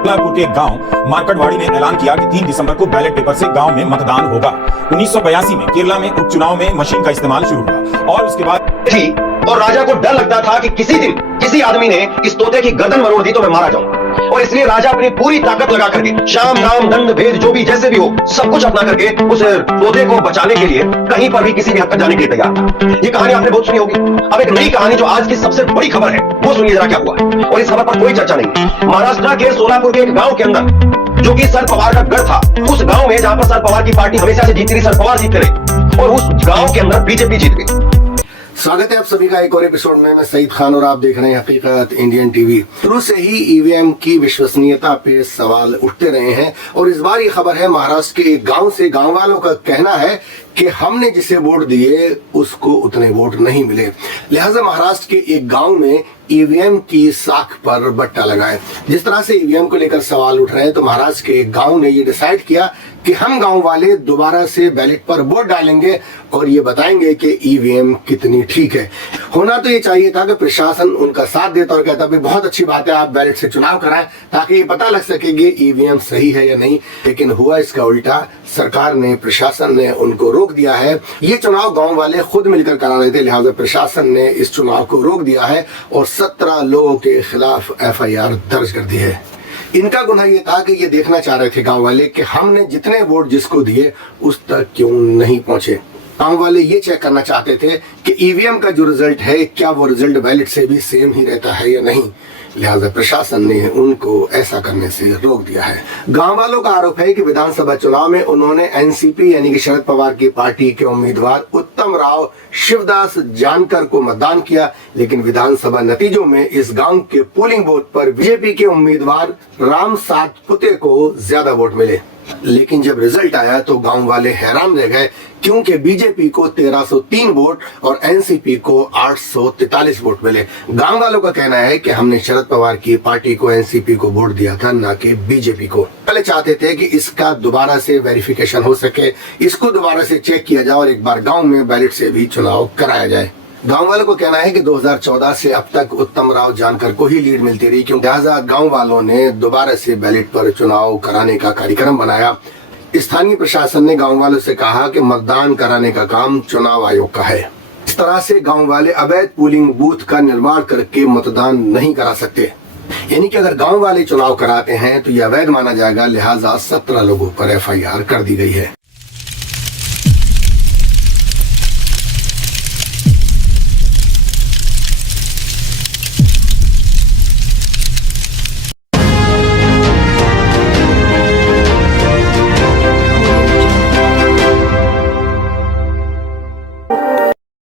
सोलापुर के गांव मार्कटवाड़ी ने ऐलान किया कि 3 दिसंबर को बैलेट पेपर से गांव में मतदान होगा। 1982 में केरला में उपचुनाव में मशीन का इस्तेमाल शुरू हुआ और उसके बाद थी और राजा को डर लगता था कि किसी दिन किसी आदमी ने इस तोते की गर्दन मरोड़ दी तो मैं मारा जाऊंगा, और इसलिए राजा अपनी पूरी ताकत लगा करके शाम नाम दंड भेद जो भी जैसे भी हो सब कुछ अपना करके उस तोते को बचाने के लिए कहीं पर भी किसी भी हद तक जाने के लिए तैयार था। ये कहानी आपने बहुत सुनी होगी। अब एक नई कहानी जो आज की सबसे बड़ी खबर है वो सुनिए जरा क्या हुआ, और इस खबर पर कोई चर्चा नहीं। महाराष्ट्र के सोलापुर के एक गांव के अंदर जो कि शरद पवार का गढ़ था, उस गांव में जहां पर शरद पवार की पार्टी हमेशा से जीतती रही, शरद पवार जीतते रहे और उस गांव के अंदर बीजेपी जीत गई। स्वागत है आप सभी का एक और एपिसोड में। मैं सईद खान और आप देख रहे हैं हकीकत इंडियन टीवी। शुरू से ही ईवीएम की विश्वसनीयता पे सवाल उठते रहे हैं और इस बार ये खबर है महाराष्ट्र के एक गांव से। गांव वालों का कहना है कि हमने जिसे वोट दिए उसको उतने वोट नहीं मिले, लिहाजा महाराष्ट्र के एक गांव में ईवीएम की साख पर बट्टा लगाए। जिस तरह से ईवीएम को लेकर सवाल उठ रहे हैं तो महाराष्ट्र के एक गांव ने ये डिसाइड किया कि हम गांव वाले दोबारा से बैलेट पर वोट डालेंगे और ये बताएंगे कि ईवीएम कितनी ठीक है। होना तो ये चाहिए था कि प्रशासन उनका साथ देता और कहता भी बहुत अच्छी बात है, आप बैलेट से चुनाव कराएं ताकि ये पता लग सके कि ईवीएम सही है या नहीं। लेकिन हुआ इसका उल्टा। सरकार ने, प्रशासन ने उनको रोक दिया है। ये चुनाव गांव वाले खुद मिलकर करा रहे थे, लिहाजा प्रशासन ने इस चुनाव को रोक दिया है और 17 लोगों के खिलाफ एफआईआर दर्ज कर दी है। इनका गुनाह ये था कि ये देखना चाह रहे थे गांव वाले कि हमने जितने वोट जिसको दिए उस तक क्यों नहीं पहुंचे। गांव वाले ये चेक करना चाहते थे कि ईवीएम का जो रिजल्ट है क्या वो रिजल्ट बैलेट से भी सेम ही रहता है या नहीं। लिहाजा प्रशासन ने उनको ऐसा करने से रोक दिया है। गांव वालों का आरोप है कि विधानसभा चुनाव में उन्होंने एनसीपी यानी कि शरद पवार की पार्टी के उम्मीदवार उत्तम राव शिवदास जानकर को मतदान किया, लेकिन विधानसभा नतीजों में इस गांव के पोलिंग बूथ पर बीजेपी के उम्मीदवार राम सातपुते को ज्यादा वोट मिले। लेकिन जब रिजल्ट आया तो गांव वाले हैरान रह गए, क्योंकि बीजेपी को 1303 वोट और एनसीपी को 843 वोट मिले। गांव वालों का कहना है कि हमने शरद पवार की पार्टी को, एनसीपी को वोट दिया था, ना कि बीजेपी को। पहले चाहते थे कि इसका दोबारा से वेरिफिकेशन हो सके, इसको दोबारा से चेक किया जाए और एक बार गांव में बैलेट से भी चुनाव कराया जाए। गांव वालों को कहना है कि 2014 से अब तक उत्तम राव जानकर को ही लीड मिलती रही, क्योंकि लिहाजा गांव वालों ने दोबारा से बैलेट पर चुनाव कराने का कार्यक्रम बनाया। स्थानीय प्रशासन ने गांव वालों से कहा कि मतदान कराने का काम चुनाव आयोग का है। इस तरह से गांव वाले अवैध पोलिंग बूथ का निर्माण करके मतदान नहीं करा सकते, यानी कि अगर गांव वाले चुनाव कराते हैं तो यह अवैध माना जाएगा। लिहाजा 17 लोगों पर एफआईआर कर दी गई है।